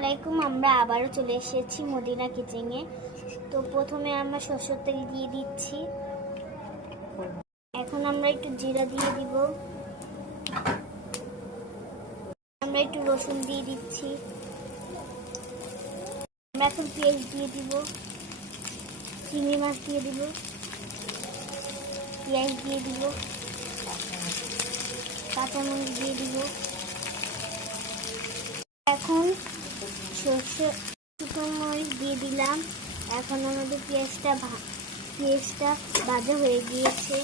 আলাইকুম। আমরা আবারও চলে এসেছি মদিনা কিচেনে। তো প্রথমে আমরা সরষের তেল দিয়ে দিচ্ছি। এখন আমরা একটু জিরা দিয়ে দিব। আমরা একটু রসুন দিয়ে দিচ্ছি। আমরা এখন পেঁয়াজ দিয়ে দিব, চিংড়ি মাছ দিয়ে দিব, পেঁয়াজ দিয়ে দিব, কাঁচামরিচ দিয়ে দিব। এখন সরষে শুকনো মরিচ দিয়ে দিলাম। এখন আমাদের পেঁয়াজটা ভাজা হয়ে গিয়েছে।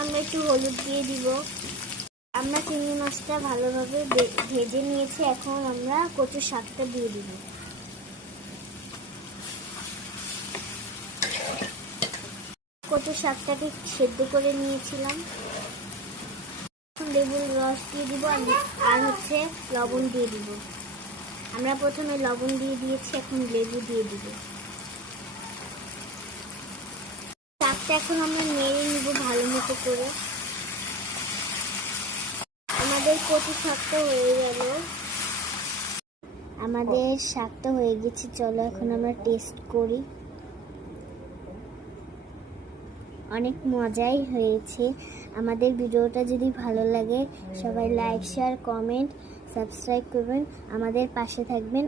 আমরা একটু হলুদ দিয়ে দিব। আমরা চিংড়ি মাছটা ভালোভাবে ভেজে নিয়েছি। এখন আমরা কচুর শাকটা দিয়ে দিব। কচুর শাকটাকে সেদ্ধ করে নিয়েছিলাম। লেবুর রস দিয়ে দিব আর হচ্ছে লবণ দিয়ে দিব। আমরা প্রথমে লবণ দিয়ে দিয়েছি, এখন লেবু দিয়ে দিব। শাকটা এখন আমরা নেড়ে নিব ভালো মতো করে। আমাদের কচু শাকটা হয়ে গেল। আমাদের শাকটা হয়ে গেছে। চলো এখন আমরা টেস্ট করি। অনেক মজাই হয়েছে। আমাদের ভিডিওটা যদি ভালো লাগে সবাই লাইক, শেয়ার, কমেন্ট, সাবস্ক্রাইব করবেন, আমাদের পাশে থাকবেন।